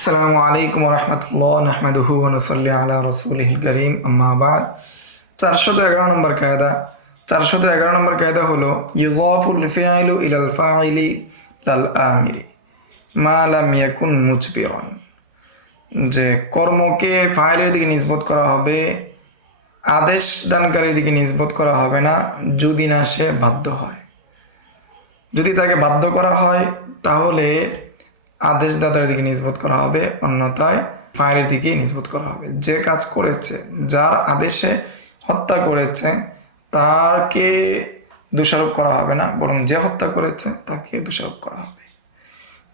আসসালামু আলাইকুম রহমতুল্লাহ নাহমাদুহু ওয়া নুসাল্লি আলা রাসূলিহিল কারীম আম্মা বাদ 411 নম্বর কায়দা 411 নম্বর কায়দা হলো ইউযাফুল ফি'লু ইলাল ফাইলি লাল আমিরি মা লাম ইয়াকুন মুজবিরান, যে কর্মকে ফাইলের দিকে নিসবত করা হবে, আদেশ দানকারীর দিকে নিসবত করা হবে না যদি না সে বাধ্য হয়। যদি তাকে বাধ্য করা হয় তাহলে আদেশদাতার দিকে নিসবত করা হবে, অন্যথায় ফাইলের দিকে নিসবত করা হবে। যে কাজ করেছে, যার আদেশে হত্যা করেছে তাকে দোষারোপ করা হবে না, বরং যে হত্যা করেছে তাকে দোষারোপ করা হবে।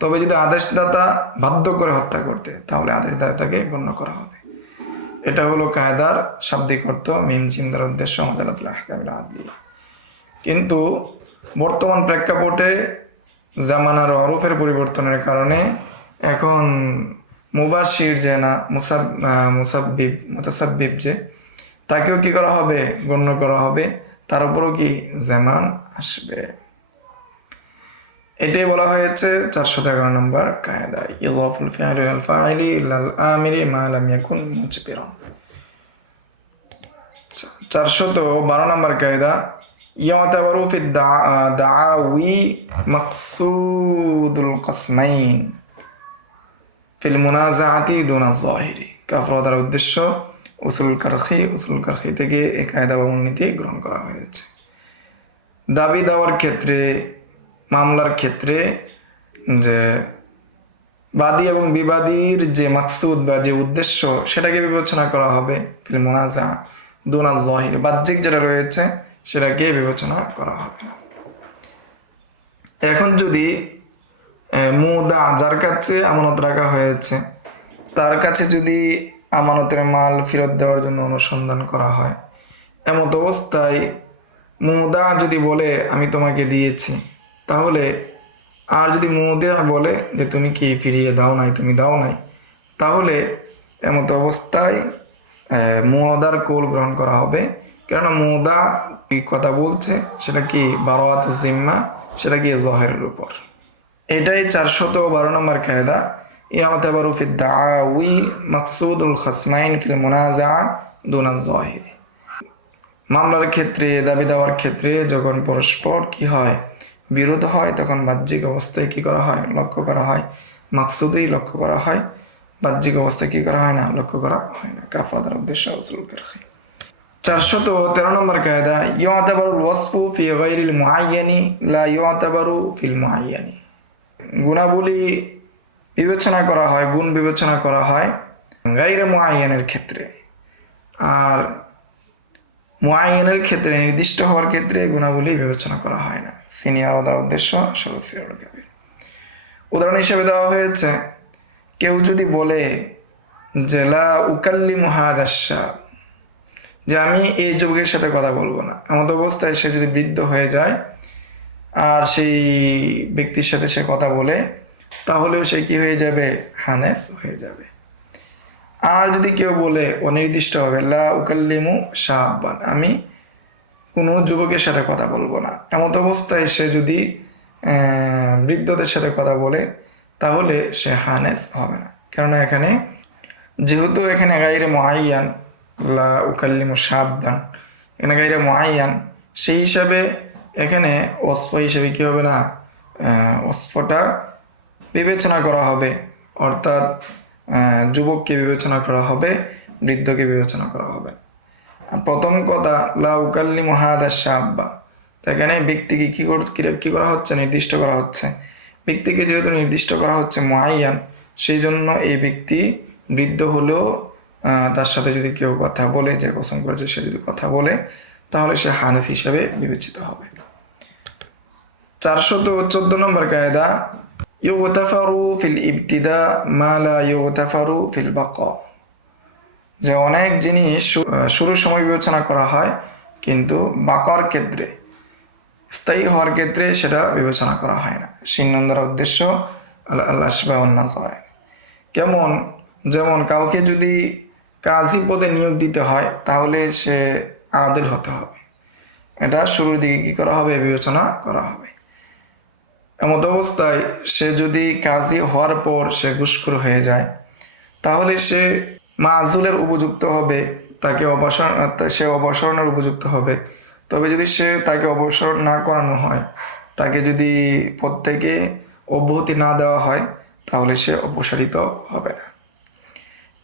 তবে যদি আদেশদাতা বাধ্য করে হত্যা করতে, তাহলে আদেশদাতাকে গণ্য করা হবে। এটা হলো কায়দার শাব্দিক অর্থ, মিম জিম দ্বারা উদ্দেশ্য মাজালাতুল আহকামিল আদলিয়া। কিন্তু বর্তমান প্রেক্ষাপটে জামানার হরফের পরিবর্তনের কারণে এখন মুবাশির যে না মুতাসাব্বিব যে, তাকেও কি করা হবে, গণ্য করা হবে, তার উপরও কি জামান আসবে। এটাই বলা হয়েছে 411 নম্বর কায়দা, ইযাফুল ফি'লি ইলাল ফাইলি লাল আমিরি মা লাম ইয়াকুন মুজবিরান। 412 নম্বর কায়দা, يعتبر في الدعاوي مقصود القسمين في المنازعة دون الظاهر كأفراد উদ্দেশ্য উসুল কারখি থেকে এই কায়দা বা মূলনীতি গ্রহণ করা হয়েছে। দাবি দেওয়ার ক্ষেত্রে, মামলার ক্ষেত্রে যে বাদী এবং বিবাদীর যে মাকসুদ বা যে উদ্দেশ্য সেটাকে বিবেচনা করা হবে ফিল মুনাজা দুনা যাহির, বাহ্যিক যেটা রয়েছে সেটাকে বিবেচনা করা হবে না। এখন যদি মুদা, যার কাছে আমানত রাখা হয়েছে, তার কাছে যদি আমানতের মাল ফেরত দেওয়ার জন্য অনুসন্ধান করা হয়, এমত অবস্থায় মুদা যদি বলে আমি তোমাকে দিয়েছি, তাহলে আর যদি মুদা বলে যে তুমি কি ফিরিয়ে দাও নাই, তুমি দাও নাই, তাহলে এমত অবস্থায় মুদার কৌল গ্রহণ করা হবে। কেননা মুদা কি কথা বলছে সেটা কি বারাআতু জিম্মা, সেটা কি যাহিরের উপর। এটাই 412 নম্বর কায়দা, ইয়াতাবারু ফি দাআওয়ি মাকসুদুল খাসমাইন ফিল মুনাজাআ দুনা যাহির। মামলার ক্ষেত্রে, দাবি দেওয়ার ক্ষেত্রে যখন পরস্পর কি হয়, বিরোধ হয়, তখন বাহ্যিক অবস্থায় কি করা হয়, লক্ষ্য করা হয়, মাকসুদেই লক্ষ্য করা হয়, বাহ্যিক অবস্থায় কি করা হয় না, লক্ষ্য করা হয় না। কাফরাদার উদ্দেশ্য উসুল কারখি। 413 নম্বর কায়দা, ইউতাবারুল ওয়াসফু ফি গায়রিল মুআয়্যানি লা ইউতাবারু ফিল মুআয়্যানি। গুণাবলী বিবেচনা করা হয়, গুণ বিবেচনা করা হয় গায়রে মুআয়্যানের ক্ষেত্রে, আর মুআয়্যানের ক্ষেত্রে, নির্দিষ্ট হওয়ার ক্ষেত্রে গুণাবলী বিবেচনা করা হয় না। সিনিয়র ওদার উদ্দেশ্য সরসিয়র কাবির। উদাহরণ হিসেবে দেওয়া হয়েছে, কেউ যদি বলে যে লা উকাল্লিমু হাযা শাব, যে আমি এই যুবকের সাথে কথা বলবো না, এমন অবস্থায় সে যদি বৃদ্ধ হয়ে যায় আর সেই ব্যক্তির সাথে সে কথা বলে, তাহলেও সে কি হয়ে যাবে, হানেস হয়ে যাবে। আর যদি কেউ বলে অনির্দিষ্টভাবে লা উকাল্লিমু শাবান, আমি কোনো যুবকের সাথে কথা বলবো না, এমন অবস্থায় সে যদি বৃদ্ধদের সাথে কথা বলে, তাহলে সে হানেস হবে না। কেননা এখানে যেহেতু এখানে গায়রে মুআয়্যান, লা উকাল্লিমু শাবান, এখানে গায়রে মুআয়্যান, সেই হিসাবে এখানে ওয়াসফ হিসেবে কি হবে না, ওয়াসফটা বিবেচনা করা হবে, অর্থাৎ যুবককে বিবেচনা করা হবে, বৃদ্ধকে বিবেচনা করা হবে না। প্রথম কথা লা উকাল্লিমু হাযা শাবা, এখানে ব্যক্তিকে কি করা হচ্ছে, নির্দিষ্ট করা হচ্ছে। ব্যক্তিকে যেহেতু নির্দিষ্ট করা হচ্ছে মুআয়্যান, সেই জন্য এই ব্যক্তি বৃদ্ধ হলেও তার সাথে যদি কেউ কথা বলে, যে কসম করেছে সে যদি কথা বলে, তাহলে সে হানেস হিসাবে বিবেচিত হবে। 414 নম্বর কায়দা, ইউগতাফারু ফিল ইবতিদা মা লা ইউগতাফারু ফিল বাকা। যে অনেক জিনিস শুরুর সময় বিবেচনা করা হয়, কিন্তু বাকার ক্ষেত্রে, স্থায়ী হওয়ার ক্ষেত্রে সেটা বিবেচনা করা হয় না। সিন্নন্দার উদ্দেশ্য আল্লাহ আসবাহ নাযায়। কেমন, যেমন কাউকে যদি কাজী পদে নিয়োগ দিতে হয়, তাহলে সে আদিল হতে হবে, এটা শুরুর দিকে কি করা হবে, বিবেচনা করা হবে। এমত অবস্থায় সে যদি কাজী হওয়ার পর সে ঘুষখোর হয়ে যায়, তাহলে সে মাযুলের উপযুক্ত হবে, তাকে সে অপসারণের উপযুক্ত হবে। তবে যদি তাকে অপসারণ না করানো হয়, তাকে যদি পদ থেকে অব্যাহতি না দেওয়া হয়, তাহলে সে অপসারিত হবে না।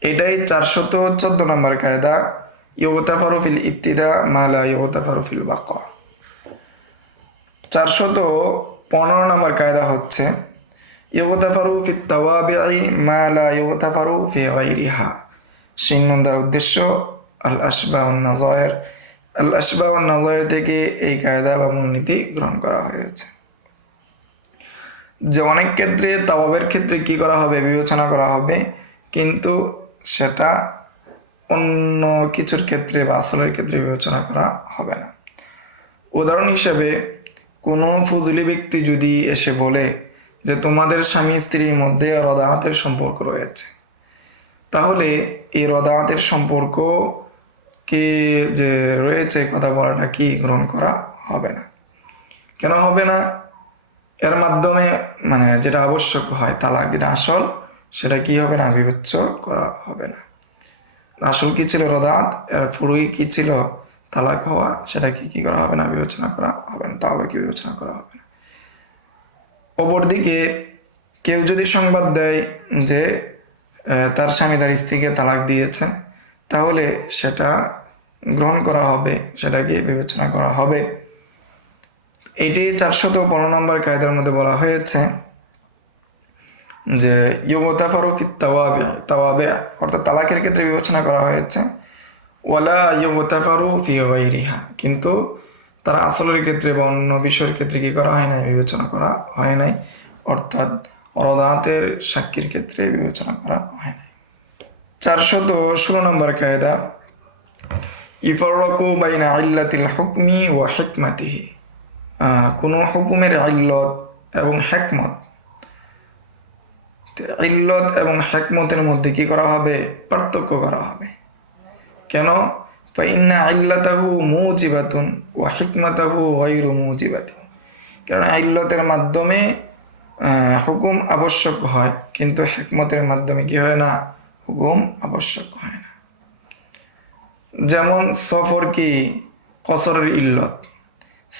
এটাই 414 নম্বর কায়দা, ইউগতাফারু ফিল ইবতিদা মা লা ইউগতাফারু ফিল বাকা। 415 নম্বর কায়দা হচ্ছে ইউগতাফারু ফিত তাওয়াবি'i মা লা ইউগতাফারু ফি গায়রিহা। দ্বারা উদ্দেশ্য আল আশবাহ ওয়ান নাযায়ের। আল আশবাহ ওয়ান নাযায়ের থেকে এই কায়দা বা মূলনীতি গ্রহণ করা হয়েছে যে অনেক ক্ষেত্রে তাওয়াবের ক্ষেত্রে কি করা হবে, বিবেচনা করা হবে, কিন্তু সেটা অন্য কিছুর ক্ষেত্রে বা আসলের ক্ষেত্রে বিবেচনা করা হবে না। উদাহরণ হিসেবে কোনো ফজলি ব্যক্তি যদি এসে বলে যে তোমাদের স্বামী স্ত্রীর মধ্যে রদাআতের সম্পর্ক রয়েছে, তাহলে এই রদাআতের সম্পর্ক কে যে রয়েছে কথা বলাটা কি গ্রহণ করা হবে না। কেন হবে না? এর মাধ্যমে মানে যেটা আবশ্যক হয় তালাক, যেটা আসল, সেটা কি হবে না, বিবেচ্য করা হবে না। আসল কি ছিল রদাআত, এর পুরোই কি ছিল তালাক হওয়া, সেটা কি করা হবে না, বিবেচনা করা হবে না, তাও কি বিবেচনা করা হবে না। অপরদিকে কেউ যদি সংবাদ দেয় যে তার স্বামী তার স্ত্রীকে তালাক দিয়েছে, তাহলে সেটা গ্রহণ করা হবে, সেটাকে বিবেচনা করা হবে। এটি 415 নম্বর কায়দার মধ্যে বলা হয়েছে যে ইউগতাফারু ফিত তাওয়াবি, অর্থাৎ তালাকের ক্ষেত্রে বিবেচনা করা হয়েছে, ওয়ালা ইউগতাফারু ফি গায়রিহা, কিন্তু তার আসলের ক্ষেত্রে বা অন্য বিষয়ের ক্ষেত্রে কি করা হয় নাই, বিবেচনা করা হয় নাই, অর্থাৎ রদাআতের সাক্ষীর ক্ষেত্রে বিবেচনা করা হয় নাই। 416 নম্বর কায়দা ইফাররাকু বাইনা ইল্লাতিল হুকমি ওয়া হিকমাতিহি। কোনো হুকুমের ইল্লত এবং হিকমত, ইল্লত এবং হিকমতের মধ্যে কি করা হবে, পার্থক্য করা হবে। কেন? ফাইন্না ইল্লাতাহু মুজিবাতুন ওয়া হিকমাতাহু গায়রু মুজিবাতিন। কারণ ইল্লতের মাধ্যমে হুকুম আবশ্যক হয়, কিন্তু হিকমতের মাধ্যমে কি হয় না, হুকুম আবশ্যক হয় না। যেমন সফর কি কসরের ইল্লত,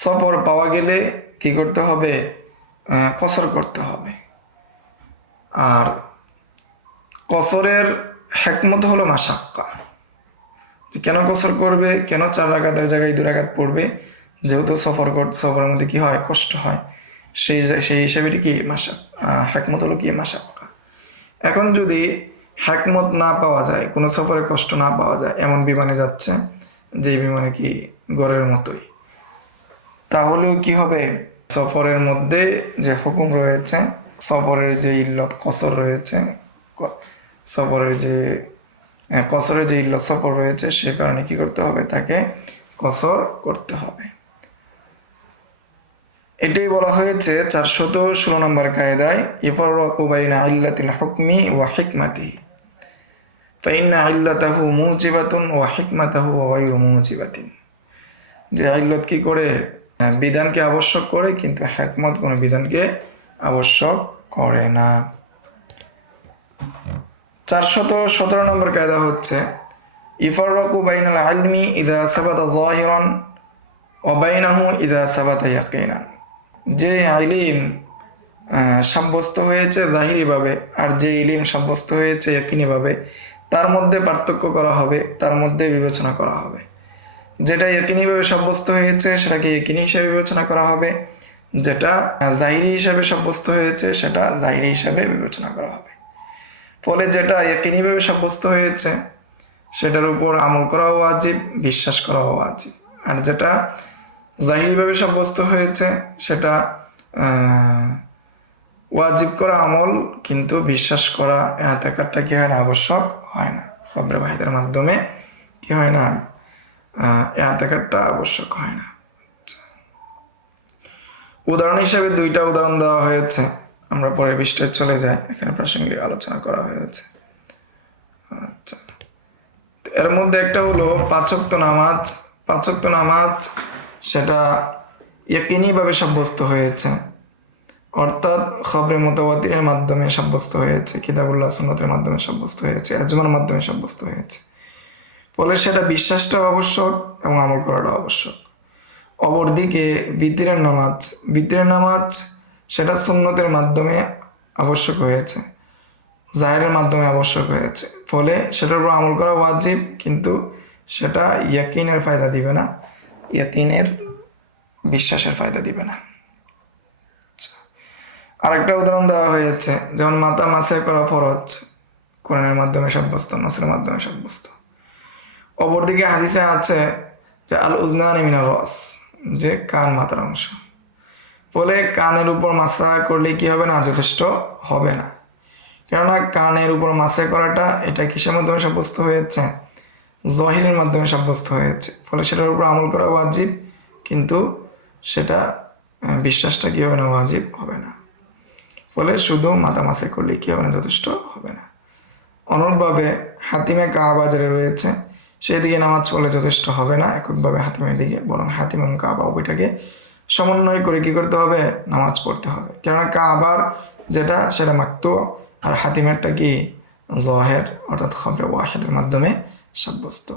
সফর পাওয়া গেলে কি করতে হবে, কসর করতে হবে। আর কসরের হিকমত হলো মাশাক্কা। কেন কসর করবে, কেন 4 রাকাতের জায়গায় 2 রাকাত পড়বে, যেহেতু সফরের মধ্যে কি হয়, কষ্ট হয়, সেই হিসাবে কি হিকমত হলো কি মাশাক্কা। এখন যদি হিকমত না পাওয়া যায়, কোনো সফরে কষ্ট না পাওয়া যায়, এমন বিমানে যাচ্ছে যে বিমানে কি ঘরের মতোই, তাহলেও কি হবে, সফরের মধ্যে যে হুকুম রয়েছে, সফরের যে ইল্লত কসর রয়েছে, সফরের যে কসরের যে ইল্লত সফর রয়েছে, সে কারণে কি করতে হবে, তাকে কসর করতে হবে। এটাই বলা হয়েছে 416 নম্বর কায়দায় ইফাররাকু বাইনা ইল্লাতিল হুকমি ওয়া হিকমাতিহি ফাইন্না ইল্লাতাহু মুজিবাতুন ওয়া হিকমাতাহু গায়রু মুজিবাতিন। যে ইল্লত কি করে, বিধানকে আবশ্যক করে, কিন্তু হিকমত কোনো বিধানকে আবশ্যক করে না। 417 নম্বর কায়দা হচ্ছে ইফাররাকু বাইনাল ইলমি ইযা সাবাতা যাহিরান ওয়া বাইনাহু ইযা সাবাতা ইয়াকিনান। যে ইলম সাব্যস্ত হয়েছে জাহিরিভাবে আর যে ইলম সাব্যস্ত হয়েছে ইয়াকিনীভাবে, তার মধ্যে পার্থক্য করা হবে, তার মধ্যে বিবেচনা করা হবে। যেটা ইয়াকিনীভাবে সাব্যস্ত হয়েছে সেটাকে ইয়াকিনী হিসাবে বিবেচনা করা হবে, যেটা জাহিরি হিসাবে সাব্যস্ত হয়েছে সেটা জাহিরি হিসাবে বিবেচনা করা হবে। ফলে যেটা ইয়াকিনীভাবে সাব্যস্ত হয়েছে সেটার উপর আমল করা ওয়াজিব, বিশ্বাস করা ওয়াজিব। আর যেটা জাহিরিভাবে সাব্যস্ত হয়েছে সেটা ওয়াজিব করা আমল, কিন্তু বিশ্বাস করা এতেকাদটা কি হয় না, আবশ্যক হয় না। খবরে বাহিদের মাধ্যমে কি হয় না, এতেকাদটা আবশ্যক হয় না। উদাহরণ হিসেবে 2টা উদাহরণ দেওয়া হয়েছে, আমরা পরের পৃষ্ঠায় চলে যাই, এখানে প্রাসঙ্গিক আলোচনা করা হয়েছে। আচ্ছা, এর মধ্যে একটা হলো 5 ওয়াক্ত নামাজ। 5 ওয়াক্ত নামাজ সেটা ইয়াকিনীভাবে সাব্যস্ত হয়েছে, অর্থাৎ খবরে মুতাওয়াতিরের মাধ্যমে সাব্যস্ত হয়েছে, কিতাবুল্লাহ সুন্নতের মাধ্যমে সাব্যস্ত হয়েছে, আজমার মাধ্যমে সাব্যস্ত হয়েছে। ফলে সেটা বিশ্বাসটাও আবশ্যক এবং আমল করাটা আবশ্যক। অপরদিকে বিতিরের নামাজ সেটা সুন্নতের মাধ্যমে আবশ্যক হয়েছে, জাহেরের মাধ্যমে আবশ্যক হয়েছে। ফলে সেটার উপর আমল করা ওয়াজিব, কিন্তু সেটা ইয়াকিনের ফায়দা দিবে না, ইয়াকিনের বিশ্বাসের ফায়দা দিবে না। আরেকটা উদাহরণ দেওয়া হয়েছে, যেমন মাথা মাসে করা ফরজ, কোরআনের মাধ্যমে সাব্যস্ত, নসের মাধ্যমে সাব্যস্ত। অপরদিকে হাদিসে আছে যে আল উজনানি মিনার রস, যে কান মাথার অংশ। ফলে কানের উপর মাসা করলে কি হবে না? যথেষ্ট হবে না। কেননা কানের উপর মাসা করাটা এটা কিসের মাধ্যমে সাব্যস্ত হয়েছে? জহিরের মাধ্যমে সাব্যস্ত হয়েছে। ফলে সেটার উপর আমল করা ওয়াজিব, কিন্তু সেটা বিশ্বাসটা কি হবে না? ওয়াজিব হবে না। ফলে শুধু মাথা মাসে করলে কি হবে না? যথেষ্ট হবে না। অনুরূপভাবে হাতিমে কাবা যেটা রয়েছে সেই দিকে নামাজ পড়লে যথেষ্ট হবে না এককভাবে হাতিমের দিকে, বরং হাতিম এবং কাবা উভয়টাকে সমন্বয় করে কি করতে হবে? নামাজ পড়তে হবে। কেননা কাবার যেটা সেটা মাকতু, আর হাতিমেরটা কি? জহের, অর্থাৎ খবরে ওয়াহিদের মাধ্যমে সাব্যস্ত।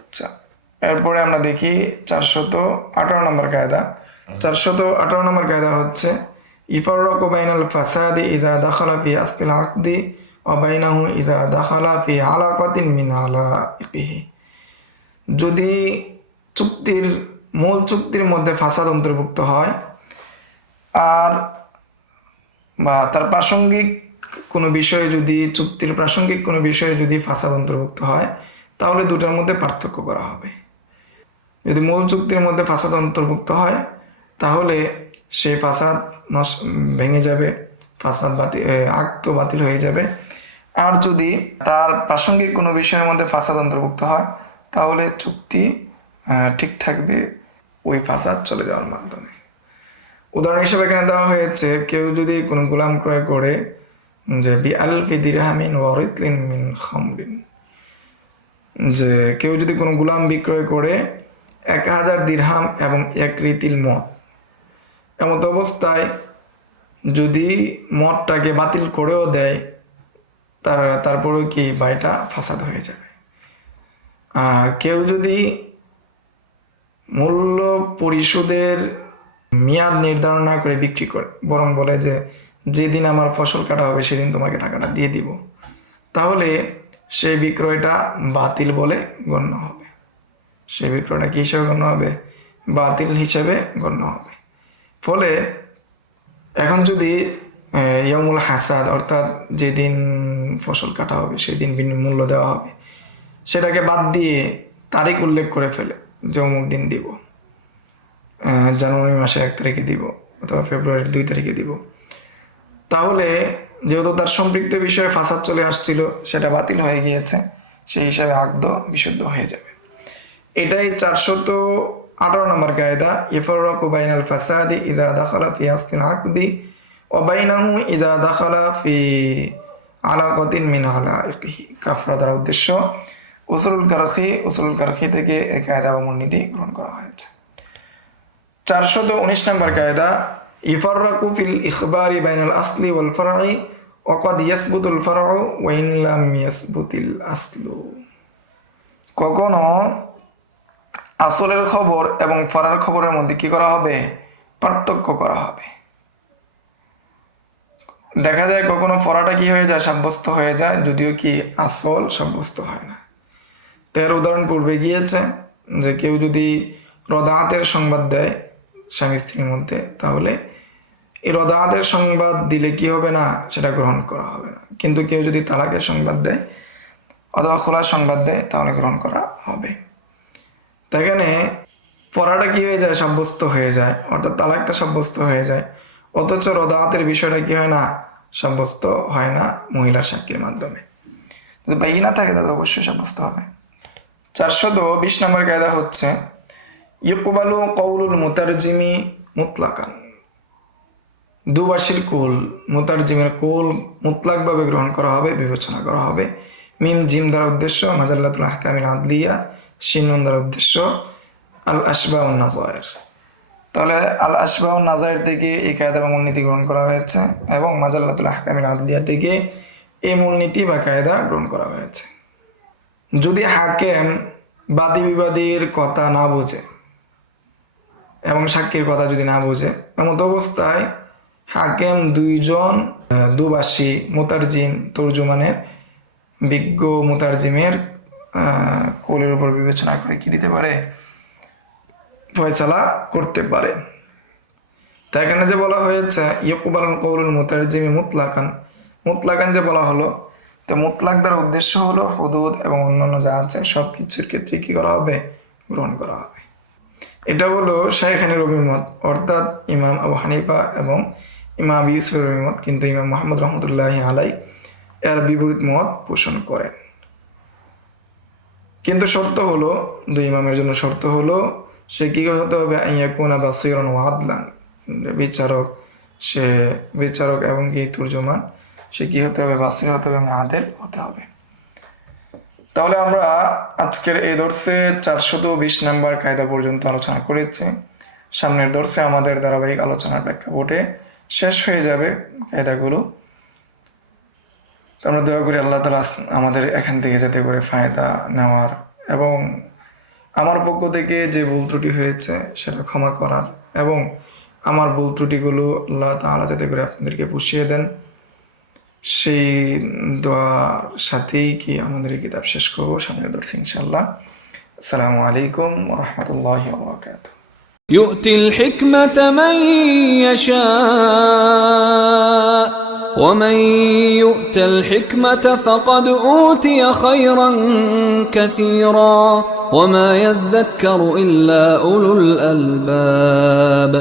আচ্ছা, এরপরে আমরা দেখি 418 নম্বর কায়দা। 418 নম্বর কায়দা হচ্ছে ইফাররাকু বাইনাল ফাসাদি ইযা দাখালা ফি আসলিল আকদি ওয়া বাইনাহু ইযা দাখালা ফি আলাকাতিন মিন আলাইকিহি। যদি মূল চুক্তির মধ্যে ফাসাদ অন্তর্ভুক্ত হয়, আর বা তার প্রাসঙ্গিক কোনো বিষয়ে যদি চুক্তির প্রাসঙ্গিক কোনো বিষয়ে যদি ফাসাদ অন্তর্ভুক্ত হয়, তাহলে দুটার মধ্যে পার্থক্য করা হবে। যদি মূল চুক্তির মধ্যে ফাসাদ অন্তর্ভুক্ত হয়, তাহলে সেই ফাসাদ ভেঙে যাবে, ফাসাদ আকদ বাতিল হয়ে যাবে। আর যদি তার প্রাসঙ্গিক কোনো বিষয়ের মধ্যে ফাসাদ অন্তর্ভুক্ত হয়, তাহলে চুক্তি ঠিক থাকবে ওই ফাসাদ চলে যাওয়ার মাধ্যমে। উদাহরণ হিসেবে এখানে দেওয়া হয়েছে, কেউ যদি কোনো গোলাম ক্রয় করে যে বি আলফি দিরহামিন ওয়া রিতলিন মিন খামরিন, যে কেউ যদি কোনো গোলাম বিক্রয় করে 1000 দিরহাম এবং 1 রিতিল মদ, এমত অবস্থায় যদি মদটাকে বাতিল করেও দেয়, তারপরেও কি বাইটা ফাসাদ হয়ে যাবে। আর কেউ যদি মূল্য পরিশোধের মেয়াদ নির্ধারণ না করে বিক্রি করে, বরং বলে যে যেদিন আমার ফসল কাটা হবে সেদিন তোমাকে টাকাটা দিয়ে দিব, তাহলে সেই বিক্রয়টা বাতিল বলে গণ্য হবে। সেই বিক্রয়টা কি হিসেবে গণ্য হবে? বাতিল হিসেবে গণ্য হবে। ফলে এখন যদি ইয়ামুল হাসাদ, অর্থাৎ যেদিন ফসল কাটা হবে সেদিন মূল্য দেওয়া হবে, সেটাকে বাদ দিয়ে তারিখ উল্লেখ করে ফেলে যে অমুক দিন দিব, জানুয়ারি মাসের 1 তারিখে দিব অথবা ফেব্রুয়ারির 2 তারিখে দিব, তাহলে যেহেতু তার সম্পৃক্ত বিষয়ে ফাসাদ চলে আসছিল, সেটা বাতিল হয়ে গিয়েছে, সেই হিসাবে আকদ বিশুদ্ধ হয়ে যাবে। এটাই 418 নম্বর কায়দা, ইফাররাকু বাইনাল ফাসাদি ইযা দাখালা ফি আসলিল আকদি ওয়া বাইনাহু ইযা দাখালা ফি আলাকাতিন মিন আলাইকিহি। কাফরা দ্বারা উদ্দেশ্য উসুলুল কারখি থেকে এই কায়দা বা মূলনীতি গ্রহণ করা হয়েছে। 419 নম্বর কায়দা, ইফাররাকু ফিল ইখবারি বাইনাল আসলি ওয়াল ফারঈ ওয়া ক্বাদ ইয়াসবুতুল ফারউ ওয়া ইন লাম ইয়াসবুতিল আসলু। কখনো আসলের খবর এবং ফারার খবরের মধ্যে কি করা হবে? পার্থক্য করা হবে। দেখা যায় কখনো ফরাটা কি হয়ে যায়? সাব্যস্ত হয়ে যায়, যদিও কি আসল সাব্যস্ত হয় না। তার উদাহরণ পূর্বে গিয়েছে যে কেউ যদি রদাআতের সংবাদ দেয় স্বামী স্ত্রীর মধ্যে, তাহলে এই রদাআতের সংবাদ দিলে কি হবে না? সেটা গ্রহণ করা হবে না। কিন্তু কেউ যদি তালাকের সংবাদ দেয় অথবা খোলার সংবাদ দেয়, তাহলে গ্রহণ করা হবে। এখানে পড়াটা কি হয়ে যায়? সাব্যস্ত হয়ে যায়, অর্থাৎ তালাকটা সাব্যস্ত হয়ে যায়, অথচ রদাআতের বিষয়টা কি হয় না? সাব্যস্ত হয় না মহিলার সাক্ষীর মাধ্যমে। যদি বাইনা থাকে তাহলে অবশ্যই সাব্যস্ত হবে। 420 নম্বর কায়দা হচ্ছে ইউকবালু কওলুল মুতারজিমি মুতলাকান। দুভাষীর কুল, মুতারজিমের কুল মুতলাকভাবে গ্রহণ করা হবে, বিবেচনা করা হবে। মিম জিম দ্বারা উদ্দেশ্য মাজাল্লাতুল আহকামিল আদলিয়া, শিন নুন দ্বারা উদ্দেশ্য আল আশবা ওয়ান নাযায়ের। তাহলে আল আশবাহ নাজায়ের থেকে এই কায়দা বা মূলনীতি গ্রহণ করা হয়েছে এবং মাজাল্লাতুল আহকামিল আদলিয়া থেকে এই মূলনীতি বা কায়দা গ্রহণ করা হয়েছে। যদি হাকেম বাদী বিবাদীর কথা না বোঝে এবং সাক্ষীর কথা যদি না বোঝে, এমত অবস্থায় হাকেম দুইজন দুভাষী মুতারজিম তর্জুমানের বিজ্ঞ মুতারজিমের কৌলের উপর বিবেচনা করে কি দিতে পারে, ফয়সালা করতে পারে। তা এখানে যে বলা হয়েছে ইয়কুবাল কৌলুল মুতারজিমি মুতলাকান, মুতলাকান যে বলা হলো, তো মুতলাক দ্বারা উদ্দেশ্য হলো হুদুদ এবং অন্যান্য যা আছে সব কিছুর ক্ষেত্রে কি করা হবে, গ্রহণ করা হবে। এটা হলো শাইখানের অভিমত, অর্থাৎ ইমাম আবু হানিফা এবং ইমাম আবু ইউসুফের অভিমত। কিন্তু ইমাম মুহাম্মদ রহমতুল্লাহি আলাই এর বিপরীত মত পোষণ করেন। কিন্তু শর্ত হলো, দুই ইমামের জন্য শর্ত হলো সে কি হতে হবে, ইয়াকুনা বাসীরান ওয়া আদলান, বিচারক, সে বিচারক এবং কি তুর্জমান, সে কি হতে হবে, বাসীর হতে হবে এবং আদেল হতে হবে। তাহলে আমরা আজকের এই দর্শে 420 নম্বর কায়দা পর্যন্ত আলোচনা করেছি। সামনের দর্শে আমাদের ধারাবাহিক আলোচনার প্রেক্ষাপটে শেষ হয়ে যাবে কায়দাগুলো। তো আমরা দয়া করি আল্লাহ তাআলা আমাদের এখান থেকে যাতে করে ফায়দা নেওয়ার এবং আমার পক্ষ থেকে যে ভুল ত্রুটি হয়েছে সেটা ক্ষমা করার, এবং আমার ভুল ত্রুটিগুলো আল্লাহ তাআলা যাতে করে আপনাদেরকে পুষিয়ে দেন, সেই দোয়ার সাথেই কি আমাদের এই কিতাব শেষ করবো সামনের দর্শে ইনশাআল্লাহ। আসসালামু আলাইকুম ওয়া রাহমাতুল্লাহি ওয়া বারাকাতুহু। يؤتي الحكمة من يشاء ومن يؤت الحكمة فقد أوتي خيرا كثيرا وما يذكر إلا أولو الألباب